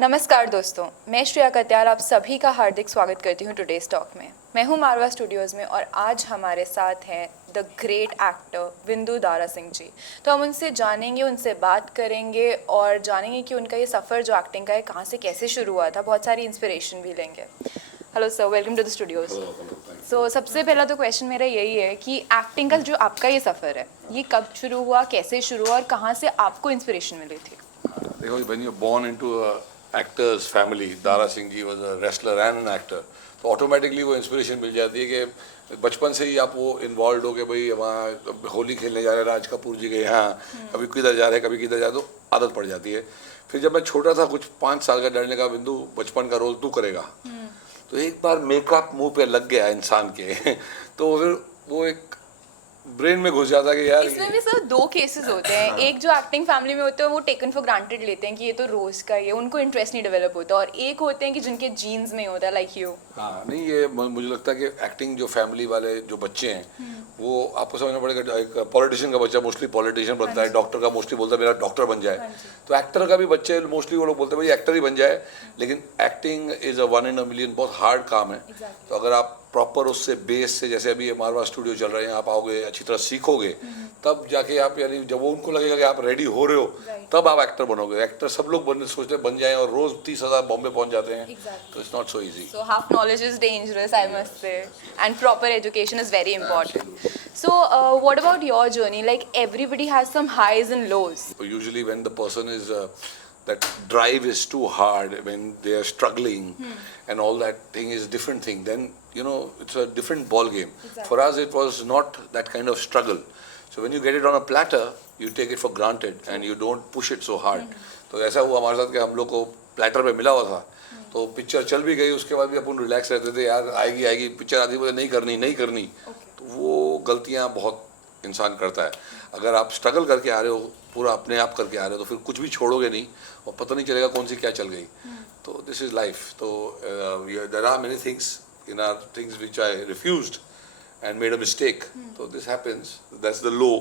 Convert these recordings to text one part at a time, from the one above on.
नमस्कार दोस्तों, मैं श्रेया कत्याल आप सभी का हार्दिक स्वागत करती हूँ टुडेज टॉक में। मैं हूँ मारवा स्टूडियोज़ में और आज हमारे साथ हैं the great actor Vindu Dara Singh ji. तो हम उनसे जानेंगे, उनसे बात करेंगे और जानेंगे कि उनका ये सफ़र जो एक्टिंग का है कहाँ से कैसे शुरू हुआ था। बहुत सारी इंस्पिरेशन भी लेंगे। Hello sir, welcome to the studios. So सबसे पहला तो क्वेश्चन मेरा यही है कि एक्टिंग का जो आपका ये सफ़र है ये कब शुरू हुआ, कैसे शुरू हुआ और कहाँ से आपको इंस्पिरेशन मिली थी? देखो, when you're born into a actor's family, Dara Singh ji was a wrestler and an actor, तो ऑटोमेटिकली वो इंस्पिरेशन मिल जाती है कि बचपन से ही आप वो इन्वॉल्व हो गए, भाई वहाँ होली खेलने जा रहे हैं राज कपूर जी के यहाँ, कभी किधर जा रहे हैं कभी किधर जा रहे, तो आदत पड़ जाती है। फिर जब मैं छोटा था, कुछ 5 साल का, डरने का बिंदु बचपन का रोल तू करेगा, तो एक बार मेकअप मुंह पे लग गया इंसान के तो फिर वो एक ब्रेन में घुस जाता कि यार इसमें भी सर दो केसेस होते हैं। एक जो एक्टिंग फैमिली में होते हैं वो टेकन फॉर ग्रांटेड लेते हैं कि ये तो रोज का ही है, उनको इंटरेस्ट नहीं डेवलप होता, और एक होते हैं कि जिनके जीन्स में होता है, लाइक यू। हाँ, नहीं, ये मुझे लगता है कि एक्टिंग जो फैमिली वाले जो बच्चे हैं वो आपको समझना पड़ेगा। एक पॉलिटिशियन का बच्चा मोस्टली पॉलिटिशियन बनता है, डॉक्टर का मोस्टली बोलता है मेरा डॉक्टर बन जाए, तो एक्टर का भी बच्चे मोस्टली वो लोग बोलते हैं भाई एक्टर ही बन जाए। लेकिन acting is a 1 in a million, बहुत हार्ड काम है। तो अगर आप प्रॉपर उससे बेस से, जैसे अभी ये मारवा स्टूडियो चल रहे हैं, आप आओगे अच्छी तरह सीखोगे, तब जाके आप, यानी जब वो उनको लगेगा कि आप रेडी हो रहे हो, तब आप एक्टर बनोगे। एक्टर सब लोग बनने सोचते हैं बन जाएं और रोज 30,000 बॉम्बे पहुंच जाते हैं, तो it's not so easy. So half knowledge is dangerous, I must say, and proper education is very important. So what about your journey? Like everybody has some highs and lows. Usually when the person is that drive is too hard, when they are struggling and all that thing is different thing, then you know it's a different ball game. For us it was not that kind of struggle. So when you get it on a platter, you take it for granted and you don't push it so hard. तो ऐसा हुआ हमारे साथ कि हम लोग को platter पे मिला हुआ था, तो पिक्चर चल भी गई, उसके बाद भी अपन रिलैक्स रहते थे, यार आएगी आएगी पिक्चर, आती बोले नहीं करनी। तो वो गलतियाँ बहुत इंसान करता है। अगर आप स्ट्रगल करके आ रहे हो, पूरा अपने आप करके आ रहे हो, तो फिर कुछ भी छोड़ोगे नहीं और पता नहीं चलेगा कौन सी क्या चल गई। तो दिस इज लाइफ। तो there are many things in are things which I refused and made a mistake. So this happens. That's the low.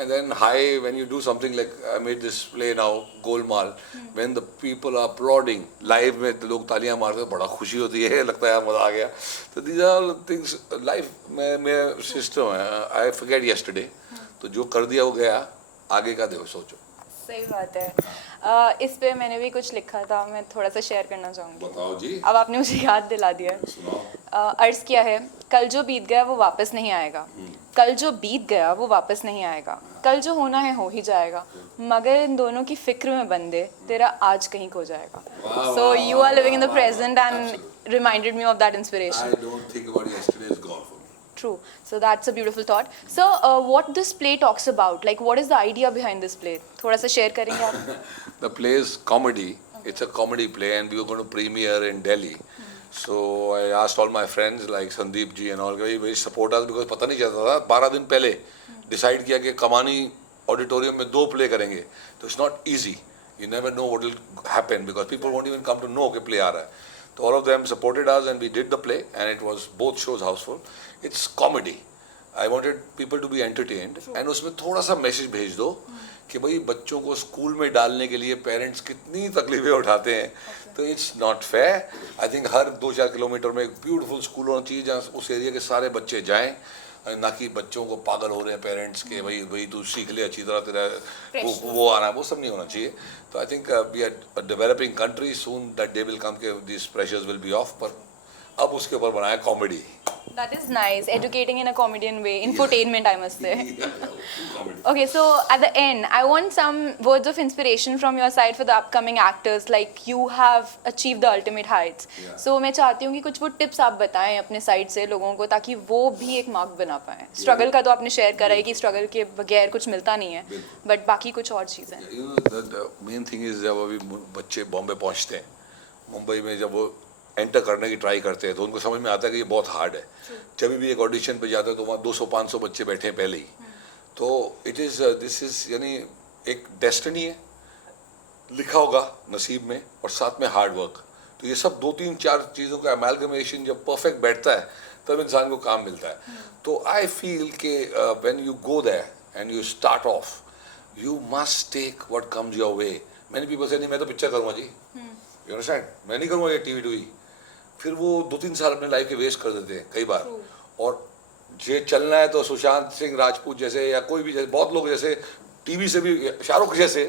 And then high, when you do something like I made this play now, Golmaal, when the people are applauding live में, तो लोग तालियां मारते हैं, बड़ा खुशी होती है, लगता है यार मजा आ गया। तो these are all things life में सिस्टम है। I forget yesterday. तो जो कर दिया वो गया, आगे का देखो सोचो। सही बात है। इस पे मैंने भी कुछ लिखा था, मैं थोड़ा सा शेयर करना चाहूँगी। बताओ जी। अब आपने मुझे याद दिला दिया। अर्ज किया है, कल जो बीत गया वो वापस नहीं आएगा, कल जो बीत गया वो वापस नहीं आएगा, कल जो होना है हो ही जाएगा, मगर इन दोनों की फिक्र में बंदे तेरा आज कहीं खो जाएगा। So you are living in the present and reminded me of that inspiration. I don't think about yesterday's gone for me. True. So that's a beautiful thought. So what this play talks about, like what is the idea behind this play? थोड़ा सा share करेंगे आप? The play is comedy. It's a comedy play, and we were going to premiere in Delhi. So I asked all my friends like Sandeep ji and all, very support us, because पता नहीं चलता था। 12 दिन पहले decide किया कि कमानी auditorium में 2 प्ले करेंगे, तो it's not easy. You never know what will happen because people won't even come to know कि play आ रहा है। तो all of them supported us and we did the play and it was both shows houseful. It's comedy. I wanted people to be entertained and उसमें थोड़ा सा message भेज दो कि भाई बच्चों को स्कूल में डालने के लिए पेरेंट्स कितनी तकलीफें उठाते हैं। तो it's not fair. I think her 2-4 kilometre में एक ब्यूटीफुल स्कूल होना चाहिए जहाँ उस एरिया के सारे बच्चे जाएं, ना कि बच्चों को पागल हो रहे हैं पेरेंट्स के, भाई भाई तू सीख ले अच्छी तरह, तेरा वो आना, वो सब नहीं होना चाहिए। तो I think we are developing country, soon that day will come के this pressures will be off, पर अब उसके ऊपर बनाया comedy. That is nice, educating in a comedian way, infotainment I must say. Comedy. Okay, so at the end, I want some words of inspiration from your side for the upcoming actors. Like you have achieved the ultimate heights. Yeah. So मैं चाहती हूँ कि कुछ वो tips आप बताएं अपने side से लोगों को, ताकि वो भी एक मार्क बना पाएं। स्ट्रगल का तो आपने शेयर करा है कि स्ट्रगल के बगैर कुछ मिलता नहीं है, बट बाकी कुछ और चीज़ें। You know, the main thing is जब अभी बच्चे बॉम्बे पहुंचते हैं, मुंबई में जब वो एंटर करने की ट्राई करते हैं, तो उनको समझ में आता है कि ये बहुत हार्ड है। जब भी एक ऑडिशन पे जाते हैं तो वहाँ 200-500 बच्चे बैठे हैं पहले ही। तो इट इज़ दिस इज़ यानी एक डेस्टिनी है, लिखा होगा नसीब में, और साथ में हार्ड वर्क। तो ये सब 2-3-4 चीज़ों का अमेलगमेशन जब परफेक्ट बैठता है तब इंसान को काम मिलता है। तो आई फील कि when you go there and you start off, you must take what comes your way. Many people say नहीं मैं तो पिक्चर करूँगा जी, यू अंडरस्टैंड? मैं नहीं करूँगा ये टीवी, फिर वो 2-3 साल अपने लाइफ के वेस्ट कर देते हैं कई बार। और ये चलना है तो सुशांत सिंह राजपूत जैसे या कोई भी जैसे बहुत लोग जैसे टीवी से भी शाहरुख जैसे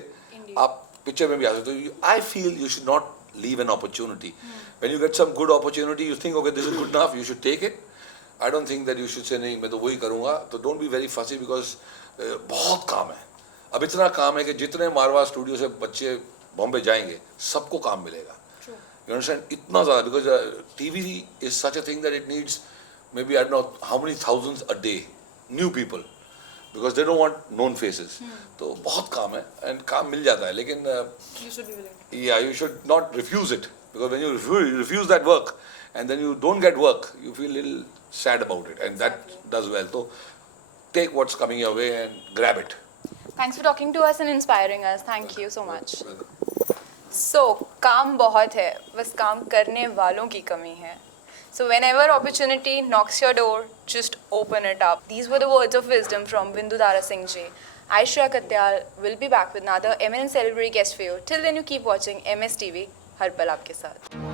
आप पिक्चर में भी आ सकते हो। I feel you should not leave an opportunity. When you get some good opportunity you think okay this is good enough, you should take it. I don't think that you should say नहीं मैं तो वही करूँगा। तो don't be very fussy because बहुत काम है। अब इतना काम है कि जितने मारवा स्टूडियो से बच्चे बॉम्बे जाएंगे सबको काम मिलेगा। You understand? इतना ज़्यादा because TV is such a thing that it needs maybe I don't know how many thousands a day new people because they don't want known faces. तो बहुत काम है and काम मिल जाता है लेकिन You should be willing. yeah you should not refuse it because when you refuse that work and then you don't get work you feel a little sad about it and that does well. So take what's coming your way and grab it. Thanks for talking to us and inspiring us. Thank you so much. So, काम बहुत है, बस काम करने वालों की कमी है. So whenever opportunity knocks your door, just open it up. These were the words of wisdom from Bindu Dara Singh ji. Aishwarya Katyal will be back with another eminent celebrity guest for you. Till then, you keep watching MS TV. हर पल आपके साथ.